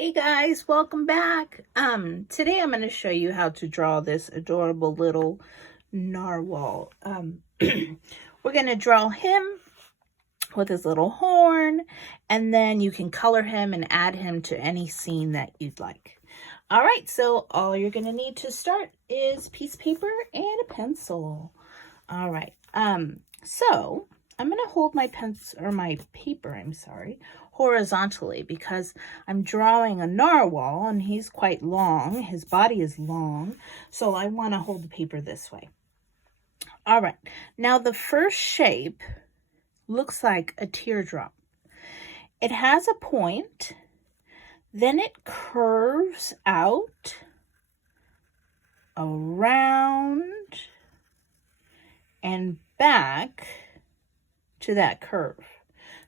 Hey guys, welcome back. Today I'm going to show you how to draw this adorable little narwhal. We're going to draw him with his little horn, and then you can color him and add him to any scene that you'd like. All right, so all you're going to need to start is piece of paper and a pencil. All right, so I'm going to hold my paper, horizontally because I'm drawing a narwhal and he's quite long. His body is long, so I want to hold the paper this way. All right, now the first shape looks like a teardrop. It has a point, then it curves out around and back to that curve.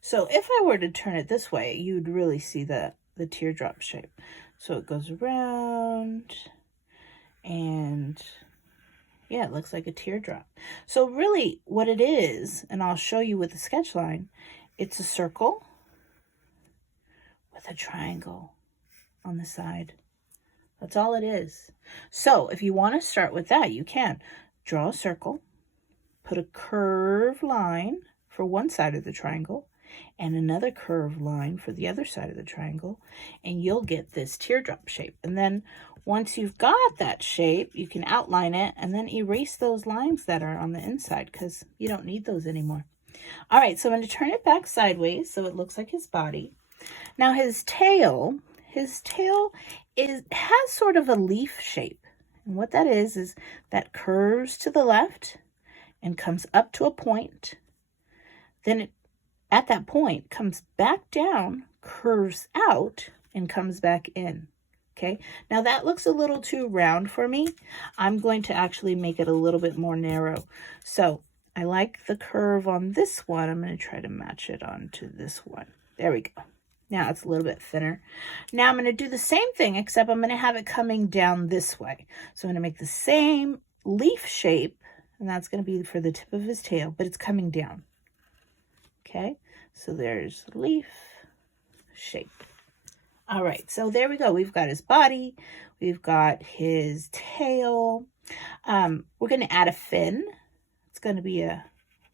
So if I were to turn it this way, you'd really see the teardrop shape. So it goes around and yeah, it looks like a teardrop. So really what it is, and I'll show you with the sketch line, it's a circle with a triangle on the side. That's all it is. So if you want to start with that, you can draw a circle, put a curved line for one side of the triangle, and another curved line for the other side of the triangle, and you'll get this teardrop shape. And then once you've got that shape, you can outline it and then erase those lines that are on the inside because you don't need those anymore. All right, so I'm going to turn it back sideways so it looks like his body. Now his tail has sort of a leaf shape. And what that is that curves to the left and comes up to a point. Then it at that point comes back down, curves out, and comes back in. Okay, now that looks a little too round for me. I'm going to actually make it a little bit more narrow. So I like the curve on this one. I'm going to try to match it onto this one. There we go. Now it's a little bit thinner. Now I'm going to do the same thing, except I'm going to have it coming down this way. So I'm going to make the same leaf shape, and that's going to be for the tip of his tail, but it's coming down. Okay, so there's leaf shape. All right, so there we go. We've got his body. We've got his tail. We're going to add a fin. It's going to be a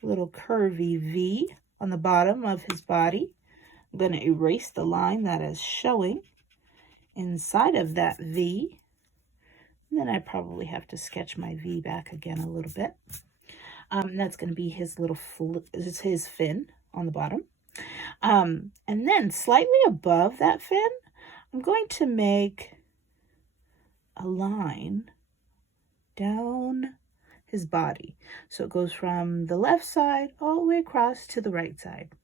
little curvy V on the bottom of his body. I'm going to erase the line that is showing inside of that V. And then I probably have to sketch my V back again a little bit. That's going to be his little his fin on the bottom. And then slightly above that fin, I'm going to make a line down his body. So it goes from the left side all the way across to the right side.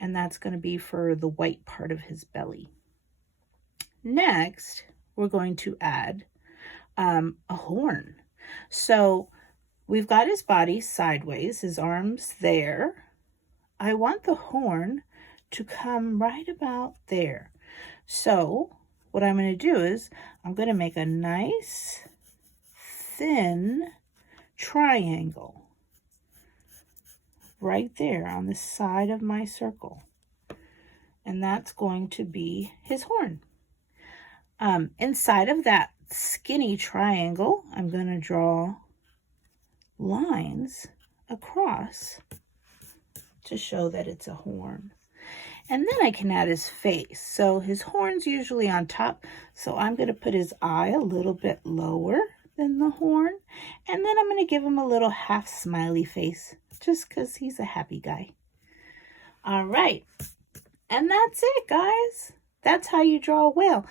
And that's going to be for the white part of his belly. Next, we're going to add a horn. So we've got his body sideways, his arms there. I want the horn to come right about there. So what I'm going to do is I'm going to make a nice thin triangle right there on the side of my circle. And that's going to be his horn. Inside of that skinny triangle, I'm going to draw lines across to show that it's a horn. And then I can add his face. So his horn's usually on top. So I'm going to put his eye a little bit lower than the horn. And then I'm going to give him a little half smiley face just because he's a happy guy. All right. And that's it, guys. That's how you draw a whale.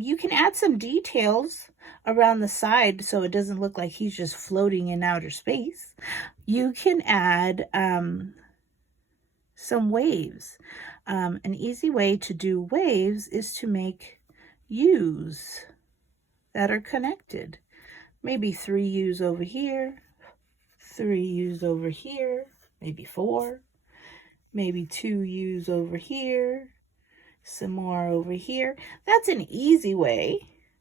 You can add some details around the side so it doesn't look like he's just floating in outer space. You can add some waves. An easy way to do waves is to make U's that are connected. Maybe 3 U's over here, 3 U's over here, maybe 4, maybe 2 U's over here, some more over here. That's an easy way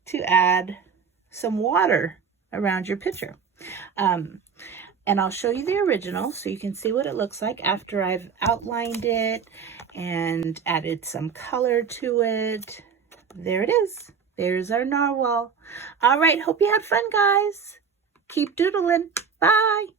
to add some water around your picture. And I'll show you the original so you can see what it looks like after I've outlined it and added some color to it. There it is. There's our narwhal. All right, hope you had fun, guys. Keep doodling. Bye.